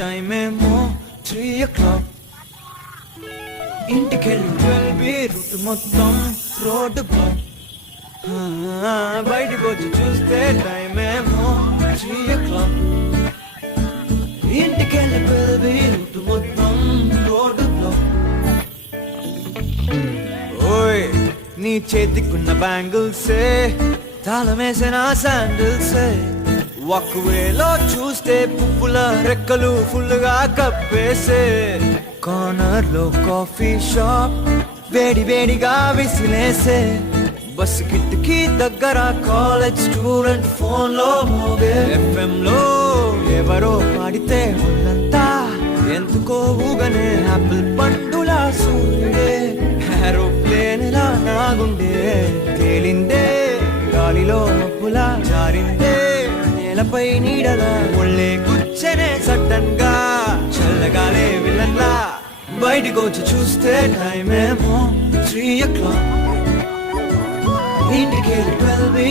Time ఏమో 3 o'clock. ఇంటికెళ్ళి 12 route మొత్తం రోడ్డు బ్లాక్. బయటికి వచ్చి చూస్తే టైం ఏమో 3 o'clock. ఇంటికెళ్ళి 12 రూట్ మొత్తం రోడ్డు బ్లాక్. ఓయ్ నీ చేతికున్న బ్యాంగిల్సే తాళమేసిన శాండిల్సే ఒకవేలో చూస్తే పువ్వుల రెక్కలు ఫుల్గా కప్పేసే కార్నర్ లో కాఫీ షాప్ వేడి వేడిగా విసిలేసే బస్సు కిటికీ దగ్గర కాలేజ్ స్టూడెంట్ ఫోన్ లో మోగే FM లో ఎవరో పాడితే ఉన్నంతా ఎందుకో ఊగనే ఆపిల్ పండులా సూర్యుడే ఏరోప్లేన్ లా నాగుండే తేలిందే గాలిలో మబ్బులా జారిందే నేలపై నీడలా ఒళ్ళే కూర్చనే సడన్ గా చల్లగాలే విలన్లా బయటికి వచ్చి చూస్తే టైం ఏమో 3 o'clock. ఇంటికి 12